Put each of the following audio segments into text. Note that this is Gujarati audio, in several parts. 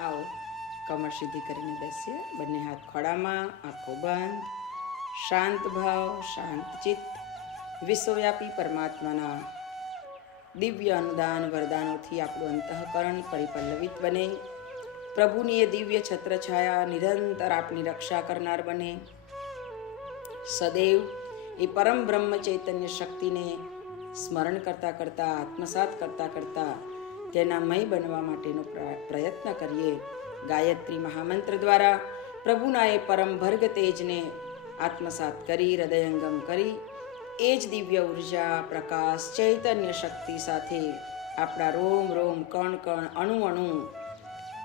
आओ कमर सीधी करीने बेसीए। बने हाथ खोड़ामां, आँखों बंद, शांत भाव, शांत चित्त, विश्वव्यापी परमात्माना दिव्य अनुदान वरदानोथी आपणुं अंतःकरण परिपल्लवित बने। प्रभुनी ये दिव्य छत्र छाया निरंतर आपनी रक्षा करनार बने। सदैव ये परम ब्रह्म चैतन्य शक्ति ने स्मरण करता करता आत्मसात करता करता तेना मय बनवा माटेनो प्रयत्न करिए। गायत्री महामंत्र द्वारा प्रभुना ए परम भर्ग तेज ने आत्मसात करी हृदयंगम करी एज दिव्य ऊर्जा प्रकाश चैतन्य शक्ति साथे आपણા रोम रोम कण कण अणु अणु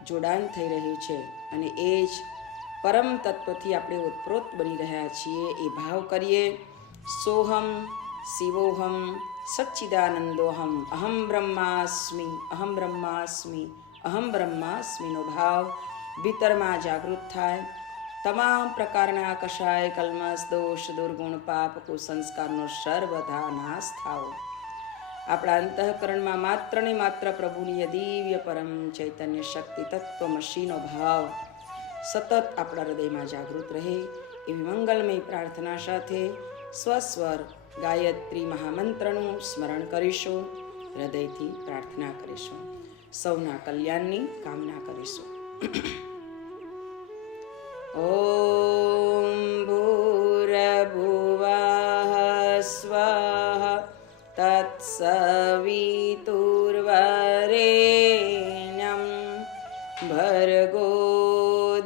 જોડાણ થઈ રહ્યું છે અને એ જ પરમ તત્વથી આપણે ઓતપ્રોત બની રહ્યા છીએ એ ભાવ કરીએ। સોહમ શિવોહમ સચ્ચિદાનંદોહમ અહમ બ્રહ્માસ્મિ અહમ બ્રહ્માસ્મિ અહમ બ્રહ્માસ્મિનો ભાવ ભીતરમાં જાગૃત થાય। તમામ પ્રકારના કષાય કલ્મસ દોષ દુર્ગુણ પાપ કુસંસ્કારનો સર્વથા નાશ થાવો। આપણા અંતઃકરણમાં માત્ર ને માત્ર પ્રભુની દિવ્ય પરમ ચૈતન્ય શક્તિ તત્વમસીનો ભાવ સતત આપણા હૃદયમાં જાગૃત રહે એવી મંગલમય પ્રાર્થના સાથે સ્વસ્વર ગાયત્રી મહામંત્રનું સ્મરણ કરીશું, હૃદયથી પ્રાર્થના કરીશું, સૌના કલ્યાણની કામના કરીશું। ઓમ ભૂરભુવઃ સ્વાહા तत्सवितुर्वरेण्यं भर्गो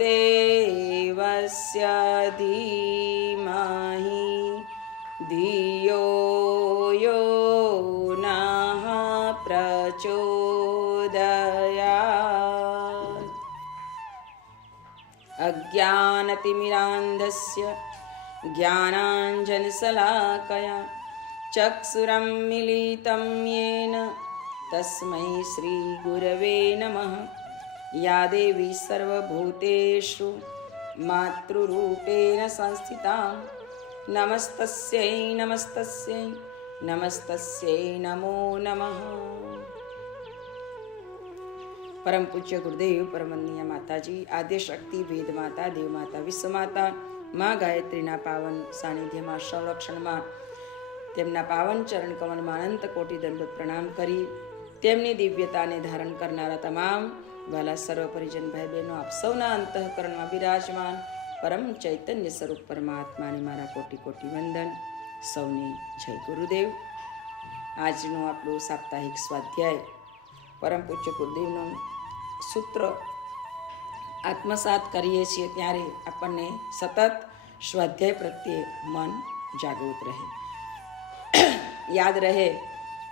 देवस्य धीमहि धियो यो नः प्रचोदयात्। अज्ञानतिमिरान्धस्य ज्ञानाञ्जनशलाकया चक्षुरन्मीलितं येन तस्मै श्रीगुरवे नमः। या देवी सर्वभूतेषु मातृरूपेण संस्थिता नमस्तस्यै नमस्तस्यै नमस्तस्यै नमो नमः। परम पूज्य गुरुदेव परमवंदनीय माताजी आद्य शक्ति वेद माता देव माता विश्व माता माँ गायत्रीना पावन सानिध्यमां संरक्षणमां તેમના પાવન ચરણ કમલમાં અનંત કોટી દંડવત પ્રણામ કરી તેમની દિવ્યતાને ધારણ કરનારા તમામ વાલા સર્વ પરિજન ભાઈ બહેનો આપ સૌના અંતઃકરણમાં બિરાજમાન પરમ ચૈતન્ય સ્વરૂપ પરમાત્માને મારા કોટી કોટી વંદન। સૌને જય ગુરુદેવ। આજનું આપણું સાપ્તાહિક સ્વાધ્યાય પરમ પૂજ્ય ગુરુદેવનું સૂત્ર આત્મસાત કરીએ છીએ ત્યારે આપણને સતત સ્વાધ્યાય પ્રત્યે મન જાગૃત રહે, યાદ રહે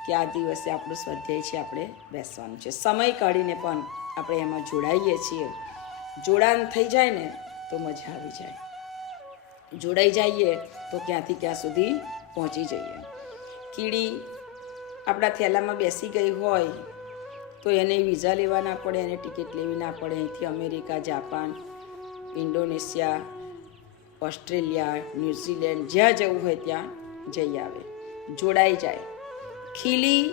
કે આ દિવસે આપણું સ્વાધ્યાય છે, આપણે બેસવાનું છે। સમય કાઢીને પણ આપણે એમાં જોડાઈએ છીએ। જોડાણ થઈ જાય ને તો મજા આવી જાય, જોડાઈ જઈએ તો ક્યાંથી ક્યાં સુધી પહોંચી જઈએ। કીડી આપણા થેલામાં બેસી ગઈ હોય તો એને વિઝા લેવા ના પડે, એને ટિકિટ લેવી ના પડે। અહીંથી America, Japan, Indonesia, Australia, New Zealand જ્યાં જવું હોય ત્યાં જઈ આવે, જોડાઈ જાય। ખીલી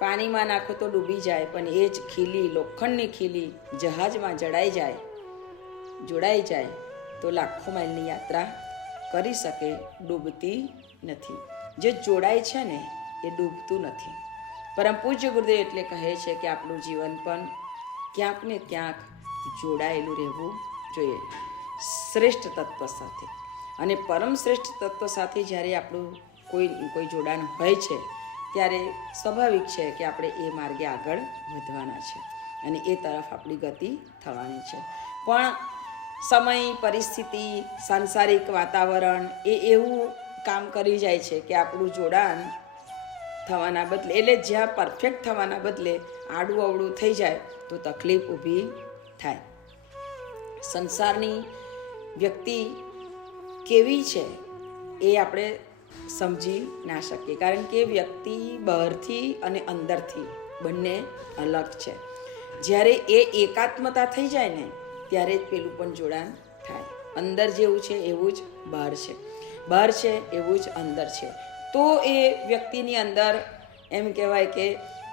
પાણીમાં નાખો તો ડૂબી જાય, પણ એ જ ખીલી, લોખંડની ખીલી જહાજમાં જોડાઈ જાય તો લાખો માઇલની યાત્રા કરી શકે, ડૂબતી નથી। જે જોડાય છે ને એ ડૂબતું નથી। પરમ પૂજ્ય ગુરુદેવ એટલે કહે છે કે આપણું જીવન પણ ક્યાંક ને ક્યાંક જોડાયેલું રહેવું જોઈએ શ્રેષ્ઠ તત્વ સાથે। અને પરમ શ્રેષ્ઠ તત્વ સાથે જ્યારે આપણું કોઈ જોડાણ હોય છે ત્યારે સ્વાભાવિક છે કે આપણે એ માર્ગે આગળ વધવાના છે અને એ તરફ આપણી ગતિ થવાની છે। પણ સમય, પરિસ્થિતિ, સાંસારિક વાતાવરણ એ એવું કામ કરી જાય છે કે આપણું જોડાણ થવાના બદલે, એટલે જ્યાં પરફેક્ટ થવાના બદલે આડું અવળું થઈ જાય તો તકલીફ ઊભી થાય। સંસારની વ્યક્તિ કેવી છે એ આપણે સમજી ના શકીએ, કારણ કે વ્યક્તિ બહારથી અને અંદરથી બંને અલગ છે। જ્યારે એ એકાત્મતા થઈ જાય ને ત્યારે જ પેલું પણ જોડાણ થાય। અંદર જેવું છે એવું જ બહાર છે, બહાર છે એવું જ અંદર છે। તો એ વ્યક્તિની અંદર એમ કહેવાય કે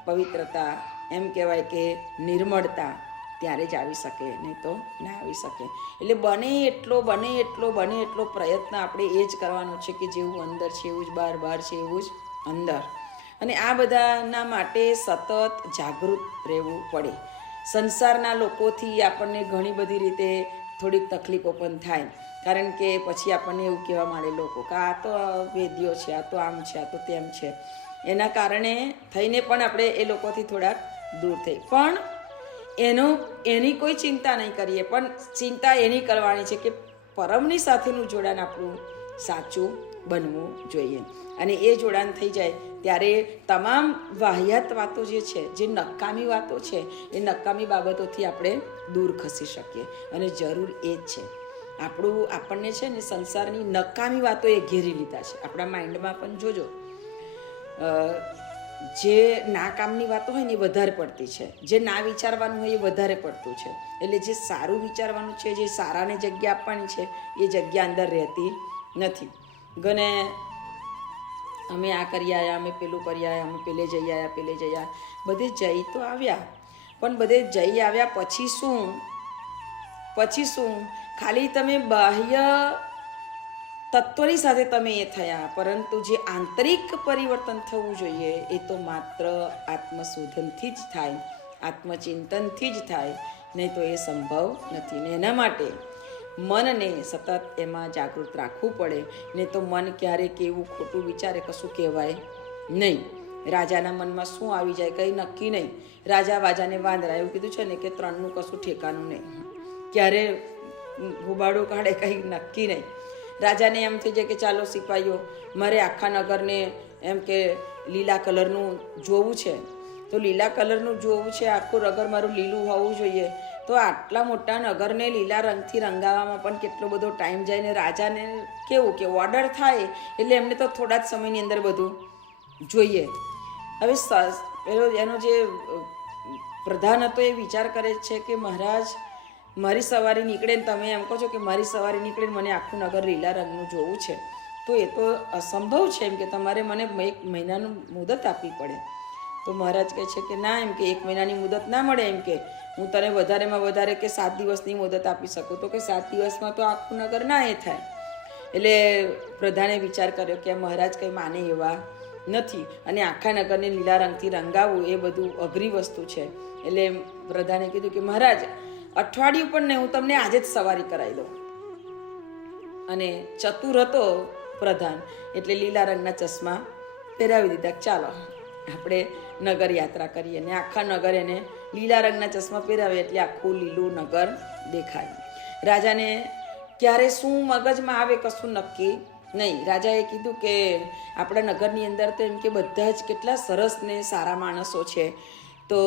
પવિત્રતા, એમ કહેવાય કે નિર્મળતા ત્યારે જ આવી શકે, નહીં તો ના આવી શકે. એટલે બને એટલો પ્રયત્ન આપણે એ જ કરવાનો છે કે જેવું અંદર છે એવું જ બહાર, બહાર છે એવું જ અંદર. અને આ બધાના માટે સતત જાગૃત રહેવું પડે. સંસારના લોકોથી આપણને ઘણી બધી રીતે થોડીક તકલીફો પણ થાય, કારણ કે પછી આપણને એવું કહેવા માંડે લોકો કે આ તો વેદ્યો છે, આ તો આમ છે, આ તો તેમ છે. એના કારણે થઈને પણ આપણે એ લોકોથી થોડાક દૂર થઈ, પણ એની કોઈ ચિંતા નહીં કરીએ, પણ ચિંતા એની કરવાની છે કે પરમની સાથેનું જોડાણ આપણું સાચું બનવું જોઈએ. અને એ જોડાણ થઈ જાય ત્યારે તમામ વાહિયાત વાતો જે છે, જે નકામી વાતો છે, એ નકામી બાબતોથી આપણે દૂર ખસી શકીએ. અને જરૂર એ જ છે. આપણને છે ને સંસારની નકામી વાતો એ ઘેરી લીધા છે. આપણા માઇન્ડમાં પણ જોજો, જે ના કામની વાતો હોય ને એ વધારે પડતી છે, જે ના વિચારવાનું હોય એ વધારે પડતું છે. એટલે જે સારું વિચારવાનું છે, જે સારાને જગ્યા આપવાની છે, એ જગ્યા અંદર રહેતી નથી. ગને અમે આ કરી આવ્યા, અમે પેલું કરી આવ્યા, અમે પેલે જઈ આવ્યા, બધે જઈ તો આવ્યા, પણ બધે જઈ આવ્યા પછી શું? ખાલી તમે બાહ્ય તત્વની સાથે તમે એ થયા, પરંતુ જે આંતરિક પરિવર્તન થવું જોઈએ એ તો માત્ર આત્મશોધનથી જ થાય, આત્મચિંતનથી જ થાય, નહીં તો એ સંભવ નથી. ને એના માટે મનને સતત એમાં જાગૃત રાખવું પડે. નહીં તો મન ક્યારેક કેવું ખોટું વિચારે કશું કહેવાય નહીં. રાજાના મનમાં શું આવી જાય કંઈ નક્કી નહીં. રાજા વાજાને વાંદરા, એવું કીધું છે ને કે ત્રણનું કશું ઠેકાનું નહીં. ક્યારે ગુબાડું કાઢે કંઈ નક્કી નહીં. રાજાને એમ થઈ જાય કે ચાલો સિપાહીઓ, મારે આખા નગરને એમ કે લીલા કલરનું જોવું છે, તો લીલા કલરનું જોવું છે, આખું નગર મારું લીલું હોવું જોઈએ. તો આટલા મોટા નગરને લીલા રંગથી રંગાવવામાં પણ કેટલો બધો ટાઈમ જાય. ને રાજાને કેવું કે ઓર્ડર થાય એટલે એમને તો થોડા જ સમયની અંદર બધું જોઈએ. હવે એનો જે પ્રધાન હતો એ વિચાર કરે છે કે મહારાજ, મારી સવારી નીકળે ને તમે એમ કહો છો કે મારી સવારી નીકળે મને આખું નગર લીલા રંગનું જોવું છે, તો એ તો અસંભવ છે. એમ કે તમારે મને 1 મહિનાનું મુદત આપવી પડે. તો મહારાજ કહે છે કે ના, એમ કે 1 મહિનાની મુદત ના મળે, એમ કે હું તને વધારેમાં વધારે કે 7 દિવસની મુદત આપી શકું. તો કે 7 દિવસમાં તો આખું નગર ના એ થાય. એટલે પ્રધાને વિચાર કર્યો કે મહારાજ કંઈ માને એવા નથી, અને આખા નગરને લીલા રંગથી રંગાવવું એ બધું અઘરી વસ્તુ છે. એટલે પ્રધાને કીધું કે મહારાજ, અઠવાડિયું પણ નહીં, હું તમને આજે જ સવારી કરાવી દઉં. અને ચતુર હતો પ્રધાન, એટલે લીલા રંગના ચશ્મા પહેરાવી દીધા. ચાલો આપણે નગર યાત્રા કરીએ. ને આખા નગર એને લીલા રંગના ચશ્મા પહેરાવે એટલે આખું લીલું નગર દેખાય. રાજાને ક્યારે શું મગજમાં આવે કશું નક્કી નહીં. રાજાએ કીધું કે આપણા નગરની અંદર તો એમ કે બધા જ કેટલા સરસ ને સારા માણસો છે. તો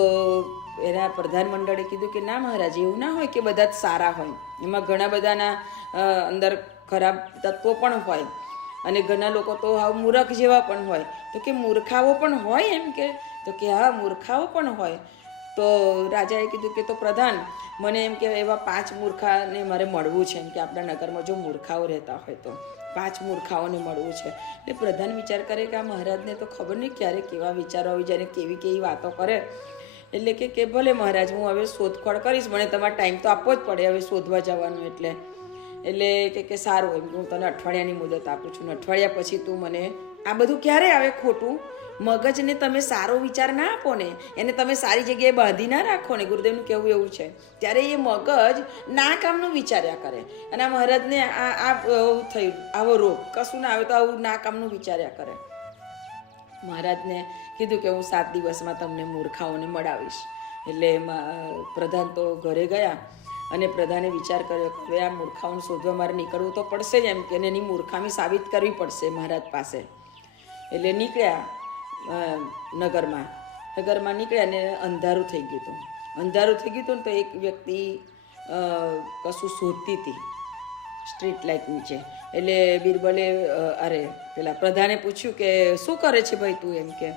એના પ્રધાન મંડળે કીધું કે ના મહારાજ, એવું ના હોય કે બધા જ સારા હોય, એમાં ઘણા બધાના અંદર ખરાબ તત્વો પણ હોય, અને ઘણા લોકો તો હાવ મૂર્ખ જેવા પણ હોય. તો કે મૂર્ખાઓ પણ હોય? એમ કે તો કે હા, મૂર્ખાઓ પણ હોય. તો રાજાએ કીધું કે તો પ્રધાન, મને એમ કે એવા 5 મૂર્ખાને મારે મળવું છે. એમ કે આપણા નગરમાં જો મૂર્ખાઓ રહેતા હોય તો 5 મૂર્ખાઓને મળવું છે. એટલે પ્રધાન વિચાર કરે કે આ મહારાજને તો ખબર નહીં ક્યારે કેવા વિચારો આવી જાય, કેવી વાતો કરે. એટલે કે ભલે મહારાજ, હું હવે શોધખોળ કરીશ, મને તમારે ટાઈમ તો આપવો જ પડે હવે શોધવા જવાનું. એટલે કે સારું, એમ હું તને અઠવાડિયાની મુદત આપું છું. અઠવાડિયા પછી તું મને આ બધું ક્યારે આવે ખોટું મગજને તમે સારો વિચાર ના આપો ને, એને તમે સારી જગ્યાએ બાંધી ના રાખો ને, ગુરુદેવનું કહેવું એવું છે, ત્યારે એ મગજ ના કામનું વિચાર્યા કરે. અને આ મહારાજને આ થયું, આવો રોગ કશું ના આવે તો આવું ના કામનું વિચાર્યા કરે. મહારાજને કીધું કે હું 7 દિવસમાં તમને મૂર્ખાઓને મળાવીશ. એટલે પ્રધાન તો ઘરે ગયા, અને પ્રધાને વિચાર કર્યો કે હવે આ મૂર્ખાઓને શોધવા મારે નીકળવું તો પડશે જ. એમ કે એની મૂર્ખામી સાબિત કરવી પડશે મહારાજ પાસે. એટલે નીકળ્યા નગરમાં નીકળ્યા ને અંધારું થઈ ગયું હતું. તો એક વ્યક્તિ કશું શોધતી હતી સ્ટ્રીટ લાઇટ નીચે. એટલે બિરબલે પેલા પ્રધાને પૂછ્યું કે શું કરે છે ભાઈ તું? એમ કે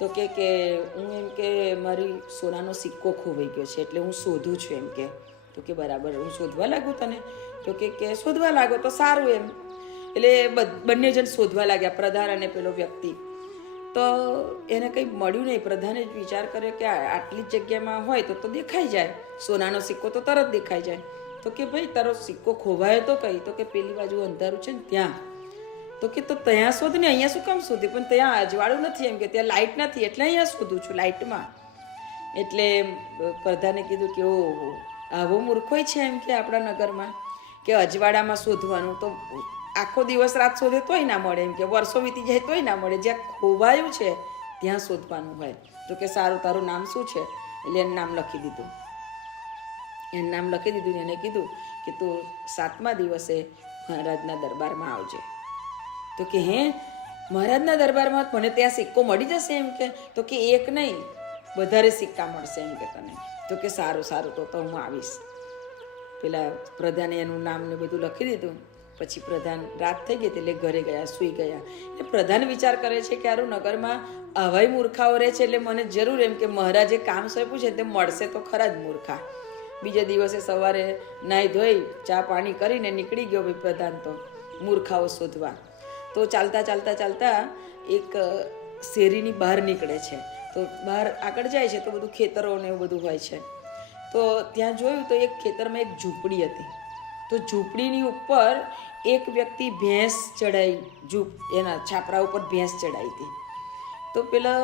તો કે હું એમ કે મારી સોનાનો સિક્કો ખોવાઈ ગયો છે, એટલે હું શોધું છું. એમ કે તો કે બરાબર, હું શોધવા લાગું તને? તો કે શોધવા લાગો તો સારું. એમ એટલે બંને જણ શોધવા લાગ્યા, પ્રધાન અને પેલો વ્યક્તિ. તો એને કંઈ મળ્યું નહીં. પ્રધાને જ વિચાર કર્યો કે આટલી જ જગ્યામાં હોય તો દેખાઈ જાય, સોનાનો સિક્કો તો તરત દેખાઈ જાય. તો કે ભાઈ તારો સિક્કો ખોવાયો તો કઈ? તો કે પેલી બાજુ અંધારું છે ને ત્યાં. તો કે તો ત્યાં શોધ ને, અહીંયા શું કામ શોધી? પણ ત્યાં અજવાળું નથી એમ કે, ત્યાં લાઇટ નથી એટલે અહીંયા શોધું છું લાઇટમાં. એટલે પ્રધાને કીધું કે ઓહો, આવો મૂર્ખોય છે એમ કે આપણા નગરમાં, કે અજવાળામાં શોધવાનું. તો આખો દિવસ રાત શોધે તોય ના મળે એમ કે, વર્ષો વીતી જાય તોય ના મળે. જ્યાં ખોવાયું છે ત્યાં શોધવાનું હોય. તો કે સારું, તારું નામ શું છે? એટલે એનું નામ લખી દીધું. એનું નામ લખી દીધું ને એને કીધું કે તું 7મા દિવસે મહારાજના દરબારમાં આવજે. તો કે હે, મહારાજના દરબારમાં મને ત્યાં સિક્કો મળી જશે એમ કે? તો કે એક નહીં, વધારે સિક્કા મળશે એમ કે તને. તો કે સારું સારું, તો હું આવીશ. પેલા પ્રધાને એનું નામ ને બધું લખી દીધું. પછી પ્રધાન રાત થઈ ગઈ એટલે ઘરે ગયા, સૂઈ ગયા. એટલે પ્રધાન વિચાર કરે છે કે આરું નગરમાં આવાય મૂર્ખાઓ રહે છે, એટલે મને જરૂર એમ કે મહારાજે કામ સોંપ્યું છે તે મળશે તો ખરા જ મૂર્ખા. બીજા દિવસે સવારે નાહી ધોઈ ચા પાણી કરીને નીકળી ગયો ભાઈ પ્રધાન તો મૂર્ખાઓ શોધવા. તો ચાલતા ચાલતા ચાલતા એક શેરીની બહાર નીકળે છે. તો બહાર આગળ જાય છે તો બધું ખેતરો ને એવું બધું હોય છે. તો ત્યાં જોયું તો એક ખેતરમાં એક ઝૂંપડી હતી. તો ઝૂંપડીની ઉપર એક વ્યક્તિ ભેંસ ચડાવી, એના છાપરા ઉપર ભેંસ ચડાવી હતી. તો પેલા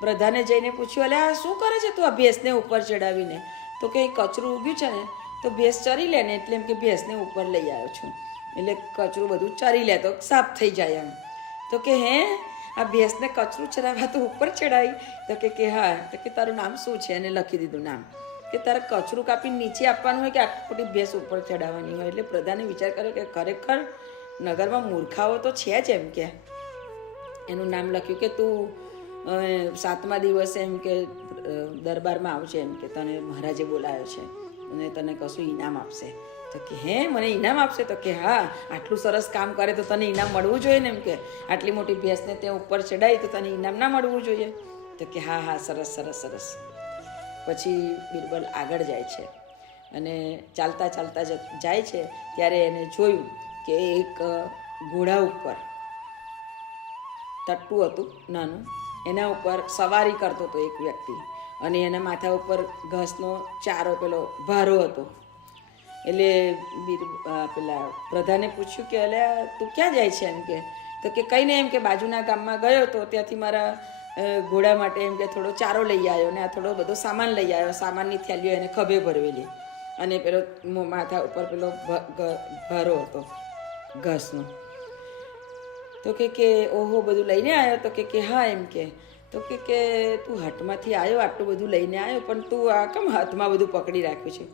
પ્રધાને જઈને પૂછ્યું, અલે આ શું કરે છે તું આ ભેંસને ઉપર ચડાવીને? તો કે કચરું ઉગ્યું છે ને તો ભેંસ ચરી લે ને, એટલે એમ કે ભેંસને ઉપર લઈ આવ્યો છું, એટલે કચરું બધું ચરી લે તો સાફ થઈ જાય એમ. તો કે હે, આ ભેંસને કચરું ચરાવવા તો ઉપર ચડાવી? તો કે હા. તો કે તારું નામ શું છે? એને લખી દીધું નામ, કે તારે કચરું કાપી નીચે આપવાનું હોય કે આખી ભેંસ ઉપર ચડાવવાની હોય. એટલે પ્રધાને વિચાર કર્યો કે ખરેખર નગરમાં મૂર્ખાઓ તો છે જ એમ કે. એનું નામ લખ્યું કે તું 7મા દિવસે એમ કે દરબારમાં આવશે એમ કે, તને મહારાજે બોલાવ્યો છે અને તને કશું ઇનામ આપશે. તો કે હે, મને ઇનામ આપશે? તો કે હા, આટલું સરસ કામ કરે તો તને ઇનામ મળવું જોઈએ ને એમ કે. આટલી મોટી ભેંસને ત્યાં ઉપર ચડાવી તો તને ઇનામ ના મળવું જોઈએ? તો કે હા હા, સરસ સરસ સરસ. પછી બિરબલ આગળ જાય છે અને ચાલતા ચાલતા જાય છે ત્યારે એને જોયું કે એક ઘોડા ઉપર તટ્ટું હતું નાનું, એના ઉપર સવારી કરતો હતો એક વ્યક્તિ, અને એના માથા ઉપર ઘાસનો ચારો પેલો ભારો હતો. એટલે પેલા પ્રધાને પૂછ્યું કે અલે તું ક્યાં જાય છે એમ કે? તો કે કંઈ નહીં એમ કે, બાજુના ગામમાં ગયો તો ત્યાંથી મારા ઘોડા માટે એમ કે થોડો ચારો લઈ આવ્યો ને આ થોડો બધો સામાન લઈ આવ્યો. સામાનની થેલીઓ એને ખભે ભરવેલી, અને પેલો માથા ઉપર પેલો ભારો હતો ઘાસનો. તો કે ઓહો, બધું લઈને આવ્યો? તો કે હા એમ કે. તો કે તું હાટમાંથી આવ્યો, આટલું બધું લઈને આવ્યો, પણ તું આ કેમ હાથમાં બધું પકડી રાખ્યું છે?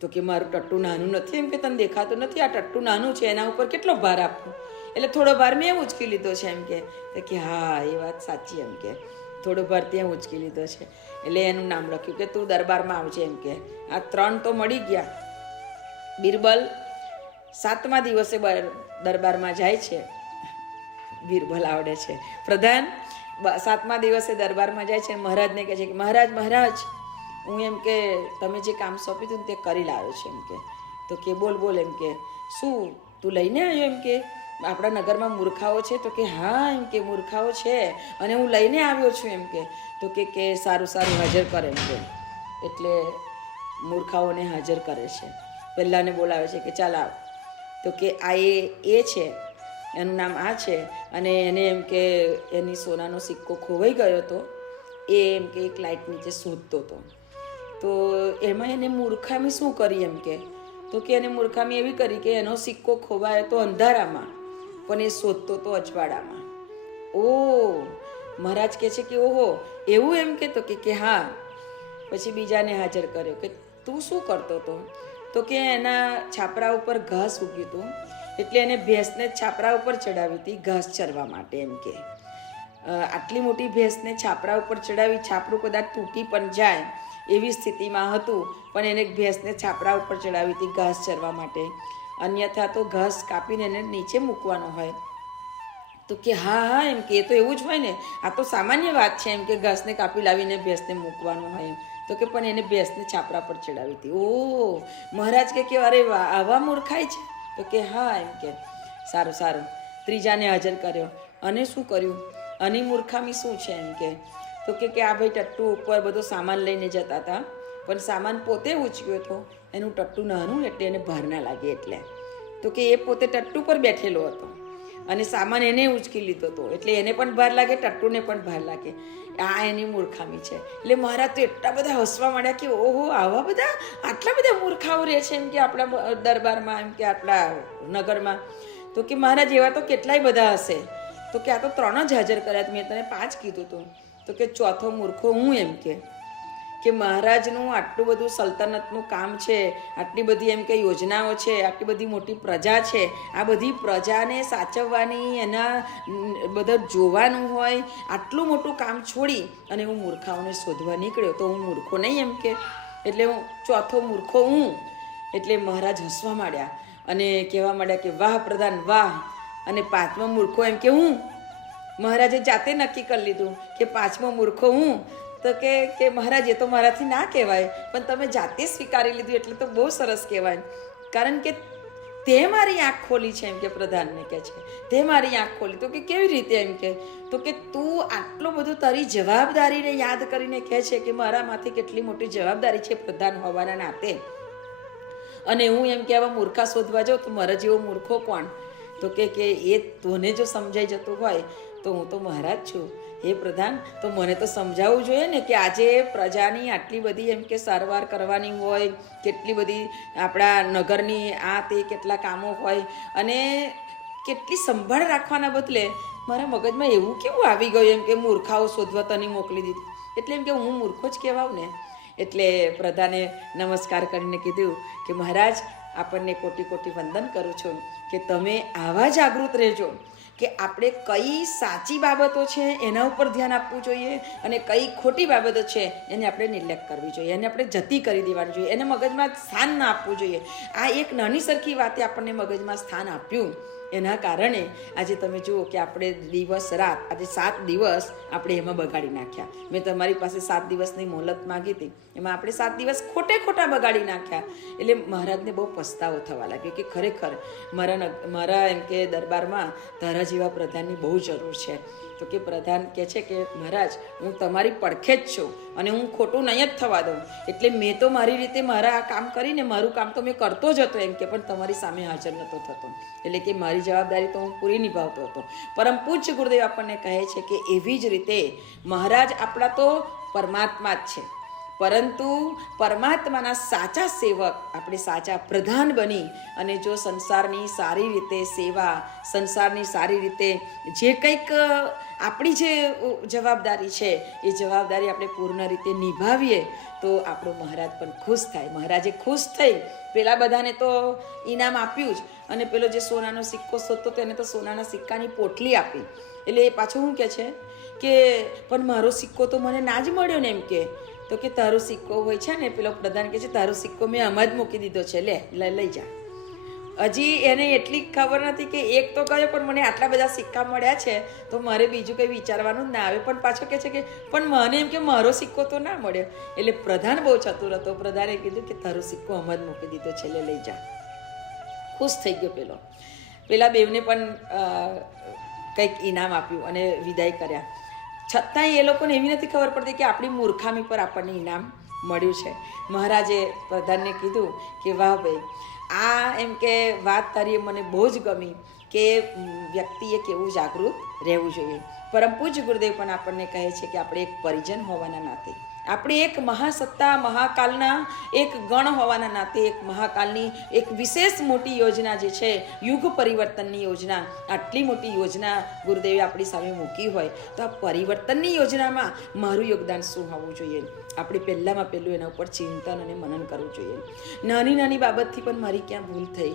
તો કે મારું ટટ્ટુ નાનું નથી એમ કે, તને દેખાતું નથી? આ ટટ્ટુ નાનું છે, એના ઉપર કેટલો ભાર આપવો? એટલે થોડો ભાર મેં ઉંચકી લીધો છે એમ કે. તો કે હા, એ વાત સાચી એમ કે, થોડો ભાર ત્યાં ઉંચકી લીધો છે. એટલે એનું નામ લખ્યું કે તું દરબારમાં આવજે એમ કે. આ 3 તો મળી ગયા. બિરબલ 7મા દિવસે દરબારમાં જાય છે. બિરબલ આવડે છે. પ્રધાન 7મા દિવસે દરબારમાં જાય છે. મહારાજને કહે છે કે મહારાજ મહારાજ, હું એમ કે તમે જે કામ સોંપ્યું હતું તે કરી લાવ્યો છે એમ કે. તો કે બોલ બોલ એમ કે, શું તું લઈને આવ્યો એમ કે? આપણા નગરમાં મૂર્ખાઓ છે? તો કે હા એમ કે, મૂર્ખાઓ છે અને હું લઈને આવ્યો છું એમ કે. તો કે સારું સારું, હાજર કરે એમ કે. એટલે મૂર્ખાઓને હાજર કરે છે. પહેલાંને બોલાવે છે કે ચાલ આવ. તો કે આ એ છે, એનું નામ આ છે, અને એને એમ કે એની સોનાનો સિક્કો ખોવાઈ ગયો હતો, એ એમ કે એક લાઇટ નીચે શોધતો હતો. તો એમાં એને મૂર્ખામી શું કરી એમ કે? તો કે એને મૂર્ખામી એવી કરી કે એનો સિક્કો ખોવાયો તો અંધારામાં, પણ એ શોધતો તો અજવાળામાં. ઓ, મહારાજ કહે છે કે ઓહો એવું એમ કે? તો કે હા. પછી બીજાને હાજર કર્યો કે તું શું કરતો હતો? તો કે એના છાપરા ઉપર ઘાસ ઉગ્યું હતું, એટલે એને ભેંસને છાપરા ઉપર ચડાવી હતી ઘાસ ચરવા માટે એમ કે. આટલી મોટી ભેંસને છાપરા ઉપર ચડાવી, છાપરું કદાચ તૂટી પણ જાય એવી સ્થિતિમાં હતું, પણ એને ભેંસને છાપરા ઉપર ચડાવી હતી ઘાસ ચરવા માટે. અન્યથા તો ઘાસ કાપીને એને નીચે મૂકવાનો હોય. તો કે હા હા એમ કે, એ તો એવું જ હોય ને, આ તો સામાન્ય વાત છે એમ કે ઘાસને કાપી લાવીને ભેંસને મૂકવાનું હોય એમ. તો કે પણ એને ભેંસને છાપરા પર ચડાવી હતી. ઓહ, મહારાજ કે અરે વાહ, આવા મૂર્ખાય છે? તો કે હા એમ કે. સારું સારું. ત્રીજાને હાજર કર્યો, અને શું કર્યું? આની મૂર્ખામી શું છે એમ કે તો કે આ ભાઈ ટટ્ટુ ઉપર બધો સામાન લઈને જતા હતા, પણ સામાન પોતે ઉંચક્યો હતો, એનું ટટ્ટુ નાનું એટલે એને ભાર ના લાગે એટલે. તો કે એ પોતે ટટ્ટુ પર બેઠેલો હતો અને સામાન એને ઉંચકી લીધો હતો, એટલે એને પણ ભાર લાગે, ટટ્ટુને પણ ભાર લાગે. આ એની મૂર્ખામી છે. એટલે મહારાજ તો એટલા બધા હસવા માંડ્યા કે ઓહો, આવા બધા આટલા બધા મૂર્ખાઓ રહે છે એમ કે આપણા દરબારમાં, એમ કે આપણા નગરમાં. તો કે મહારાજ એવા તો કેટલાય બધા હશે. તો કે આ તો 3 જ હાજર કર્યા, મેં તને 5 કીધું હતું. તો કે ચોથો મૂર્ખો હું એમ કે મહારાજનું આટલું બધું સલ્તનતનું કામ છે, આટલી બધી એમ કે યોજનાઓ છે, આટલી બધી મોટી પ્રજા છે, આ બધી પ્રજાને સાચવવાની, એના બધા જોવાનું હોય, આટલું મોટું કામ છોડી અને હું મૂર્ખાઓને શોધવા નીકળ્યો, તો હું મૂર્ખો નહીં એમ કે? એટલે હું ચોથો મૂર્ખો હું. એટલે મહારાજ હસવા માંડ્યા અને કહેવા માંડ્યા કે વાહ પ્રધાન વાહ. અને 5મો મૂર્ખો એમ કે હું. મહારાજે જાતે નક્કી કરી લીધું કે 5મો મૂર્ખો હું. તો કે મહારાજ એ તો મારાથી ના કહેવાય, પણ તમે જાતે સ્વીકારી લીધું એટલે તો બહુ સરસ કહેવાય. કારણ કે તે મારી આંખ ખોલી છે એમ કે પ્રધાનને કહે છે, તે મારી આંખ ખોલી. તો કે કેવી રીતે એમ કે? તો કે તું આટલું બધું તારી જવાબદારીને યાદ કરીને કહે છે કે મારા માથે કેટલી મોટી જવાબદારી છે પ્રધાન હોવાના નાતે, અને હું એમ કે આવા મૂર્ખા શોધવા જાઉં તો મારા જેવો મૂર્ખો કોણ? તો કે એ તોને જો સમજાઈ જતું હોય તો હું તો મહારાજ છું હે પ્રધાન, તો મને તો સમજાવવું જોઈએ ને કે આજે પ્રજાની આટલી બધી એમ કે સારવાર કરવાની હોય, કેટલી બધી આપણા નગરની આ તે કેટલા કામો હોય, અને કેટલી સંભાળ રાખવાના બદલે મારા મગજમાં એવું કેવું આવી ગયું એમ કે મૂર્ખાઓ શોધવા તને મોકલી દીધી. એટલે એમ કે હું મૂર્ખો જ કહેવાઉં ને. એટલે પ્રધાને નમસ્કાર કરીને કીધું કે મહારાજ, આપણને કોટી કોટી વંદન કરું છું કે તમે આવા જાગૃત રહેજો કે આપણે કઈ સાચી બાબતો છે એના ઉપર ધ્યાન આપવું જોઈએ અને કઈ ખોટી બાબતો છે એને આપણે નિર્લેપ કરવી જોઈએ, એને આપણે જતી કરી દેવાની જોઈએ, એને મગજમાં સ્થાન ના આપવું જોઈએ. આ એક નાની સરખી વાતે આપણને મગજમાં સ્થાન આપ્યું, એના કારણે આજે તમે જુઓ કે આપણે દિવસ રાત આજે 7 દિવસ આપણે એમાં બગાડી નાખ્યા. મેં તમારી પાસે 7 દિવસની મોહલત માગી હતી, એમાં આપણે 7 દિવસ ખોટા બગાડી નાખ્યા. એટલે મહારાજને બહુ પસ્તાવો થવા લાગ્યો કે ખરેખર મારા એમ કે દરબારમાં તારા જેવા પ્રધાનની બહુ જરૂર છે. તો કે પ્રધાન કહે છે કે મહારાજ, હું તમારી પડખે જ છું અને હું ખોટું નહીં જ થવા દઉં. એટલે મેં તો મારી રીતે મારા આ કામ કરીને મારું કામ તો મેં કરતો જ હતો એમ કે, પણ તમારી સામે હાજર નહોતો થતો. એટલે કે મારી જવાબદારી તો હું પૂરી નિભાવતો હતો. પરમ પૂજ્ય ગુરુદેવ આપણને કહે છે કે એવી જ રીતે મહારાજ આપણા તો પરમાત્મા જ છે, પરંતુ પરમાત્માના સાચા સેવક આપણે સાચા પ્રધાન બની અને જો સંસારની સારી રીતે સેવા, સંસારની સારી રીતે જે કંઈક આપણી જે જવાબદારી છે એ જવાબદારી આપણે પૂર્ણ રીતે નિભાવીએ તો આપણો મહારાજ પણ ખુશ થાય. મહારાજે ખુશ થઈ પેલા બધાને તો ઇનામ આપ્યું જ, અને પેલો જે સોનાનો સિક્કો શોધતો તેને તો સોનાના સિક્કાની પોટલી આપી. એટલે એ પાછું શું કહે છે કે પણ મારો સિક્કો તો મને ના જ મળ્યો ને એમ કે. તો કે તારો સિક્કો હોય છે ને, પેલો પ્રધાન કહે છે તારો સિક્કો મેં આમાં જ મૂકી દીધો છે, લઈ જા. હજી એને એટલી ખબર નથી કે એક તો ગયો પણ મને આટલા બધા સિક્કા મળ્યા છે તો મારે બીજું કંઈ વિચારવાનું જ ના આવે. પણ પાછો કહે છે કે પણ મને એમ કે મારો સિક્કો તો ના મળ્યો. એટલે પ્રધાન બહુ ચતુર હતો, પ્રધાને કીધું કે તારો સિક્કો આમાં જ મૂકી દીધો છે, લઈ જા. ખુશ થઈ ગયો પેલા બેવને પણ કંઈક ઇનામ આપ્યું અને વિદાય કર્યા. છતાંય એ લોકોને એવી નથી ખબર પડતી કે આપણી મૂર્ખામી પર આપણને ઇનામ મળ્યું છે. મહારાજે પ્રધાનને કીધું કે વાહ ભાઈ, આ એમ કે વાત તારી મને બહુ જ ગમી કે વ્યક્તિએ કેવું જાગૃત રહેવું જોઈએ. પરમ પૂજ્ય ગુરુદેવ પણ આપણને કહે છે કે આપણે એક પરિજન હોવાના નાતે, આપણે એક મહાસત્તા મહાકાલના એક ગણ હોવાના નાતે, એક મહાકાલની એક વિશેષ મોટી યોજના જે છે યુગ પરિવર્તનની યોજના, આટલી મોટી યોજના ગુરુદેવે આપણી સામે મૂકી હોય તો આ પરિવર્તનની યોજનામાં મારું યોગદાન શું હોવું જોઈએ? આપણે પહેલાં એના ઉપર ચિંતન અને મનન કરવું જોઈએ. નાની નાની બાબતથી પણ મારી ક્યાં ભૂલ થઈ,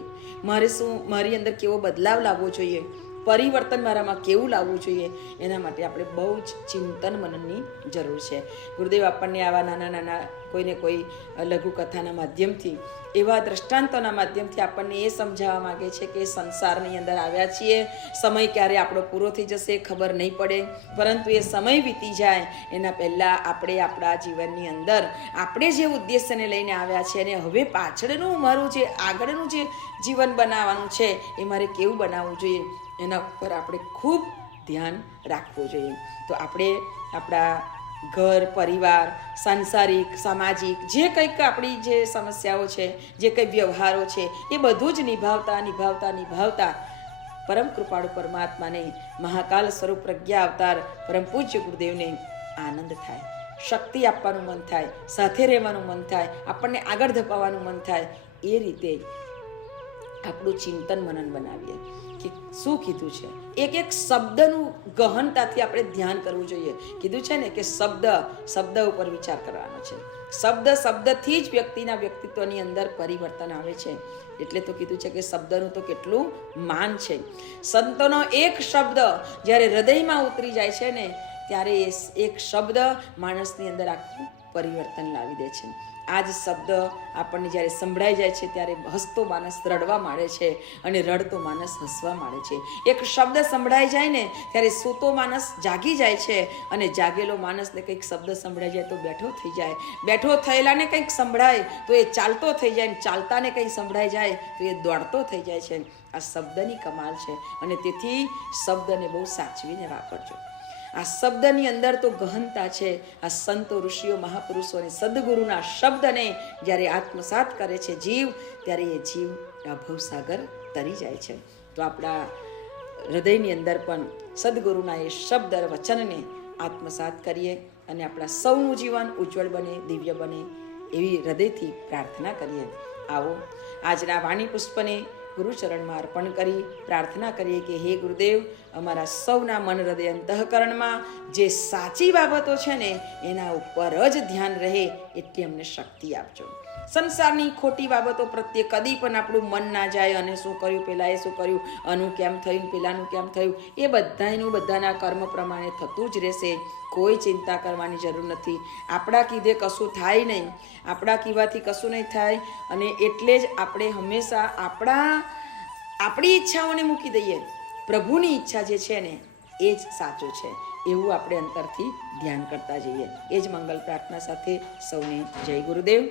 મારી અંદર કેવો બદલાવ લાવવો જોઈએ, પરિવર્તન મારામાં કેવું લાવવું જોઈએ, એના માટે આપણે બહુ જ ચિંતન મનનની જરૂર છે. ગુરુદેવ આપણને આવા નાના નાના કોઈને કોઈ લઘુકથાના માધ્યમથી, એવા દ્રષ્ટાંતોના માધ્યમથી આપણને એ સમજાવવા માગે છે કે સંસારની અંદર આવ્યા છીએ, સમય ક્યારે આપણો પૂરો થઈ જશે ખબર નહીં પડે, પરંતુ એ સમય વીતી જાય એના પહેલાં આપણે આપણા જીવનની અંદર આપણે જે ઉદ્દેશ્યને લઈને આવ્યા છે અને હવે પાછળનું મારું જે આગળનું જે જીવન બનાવવાનું છે એ મારે કેવું બનાવવું જોઈએ એના ઉપર આપણે ખૂબ ધ્યાન રાખવું જોઈએ. તો આપણે આપણા ઘર પરિવાર સાંસારિક સામાજિક જે કંઈક આપણી જે સમસ્યાઓ છે, જે કંઈ વ્યવહારો છે, એ બધું જ નિભાવતા પરમ કૃપાળુ પરમાત્માને, મહાકાલ સ્વરૂપ પ્રજ્ઞા અવતાર પરમ પૂજ્ય ગુરુદેવને આનંદ થાય, શક્તિ આપવાનું મન થાય, સાથે રહેવાનું મન થાય, આપણને આગળ ધપાવવાનું મન થાય. એ રીતે આપણું ચિંતન મનન બનાવીએ કે શું કીધું છે. એક એક શબ્દનું ગહનતાથી આપણે ધ્યાન કરવું જોઈએ. કીધું છે ને કે શબ્દ ઉપર વિચાર કરવાનો છે. શબ્દથી જ વ્યક્તિના વ્યક્તિત્વની અંદર પરિવર્તન આવે છે. એટલે તો કીધું છે કે શબ્દનું તો કેટલું માન છે. સંતોનો એક શબ્દ જ્યારે હૃદયમાં ઉતરી જાય છે ને, ત્યારે એ એક શબ્દ માણસની અંદર આખું પરિવર્તન લાવી દે છે. આ જ શબ્દ આપણને જ્યારે સંભળાઈ જાય છે ત્યારે હસતો માણસ રડવા માંડે છે અને રડતો માણસ હસવા માંડે છે. એક શબ્દ સંભળાઈ જાય ને ત્યારે સૂતો માણસ જાગી જાય છે અને જાગેલો માણસને કંઈક શબ્દ સંભળાઈ જાય તો બેઠો થઈ જાય, બેઠો થયેલાને કંઈક સંભળાય તો એ ચાલતો થઈ જાય, ને ચાલતાને કંઈક સંભળાઈ જાય તો એ દોડતો થઈ જાય છે. આ શબ્દની કમાલ છે અને તેથી શબ્દને બહુ સાચવીને વાપરજો. આ શબ્દની અંદર તો ગહનતા છે. આ સંતો ઋષિઓ મહાપુરુષો અને સદગુરુના શબ્દને જ્યારે આત્મસાત કરે છે જીવ, ત્યારે એ જીવ ભવસાગર તરી જાય છે. તો આપણા હૃદયની અંદર પણ સદગુરુના એ શબ્દ વચનને આત્મસાત કરીએ અને આપણા સૌનું જીવન ઉજ્જવળ બને, દિવ્ય બને એવી હૃદયથી પ્રાર્થના કરીએ. આવો આજના વાણી પુષ્પને ગુરુચરણમાં અર્પણ કરી પ્રાર્થના કરીએ કે હે ગુરુદેવ, અમારા સૌના મન હૃદય અંતઃકરણમાં જે સાચી બાબતો છે ને એના ઉપર જ ધ્યાન રહે એટલી અમને શક્તિ આપજો. સંસારની ખોટી બાબતો પ્રત્યે કદી પણ આપણું મન ના જાય. અને શું કર્યું, પેલાએ શું કર્યું, આનું કેમ થયું, પેલાનું કેમ થયું, એ બધાના કર્મ પ્રમાણે થતું જ રહેશે. કોઈ ચિંતા કરવાની જરૂર નથી. આપણા કીધે કશું થાય નહીં, આપણા કીવાથી કશું નહીં થાય. અને એટલે જ આપણે હંમેશા આપણી ઈચ્છાઓને મૂકી દઈએ. પ્રભુની ઈચ્છા જે છે ને એ જ સાચું છે એવું આપણે અંતરથી ધ્યાન કરતા જઈએ. એ જ મંગલ પ્રાર્થના સાથે સૌને જય ગુરુદેવ.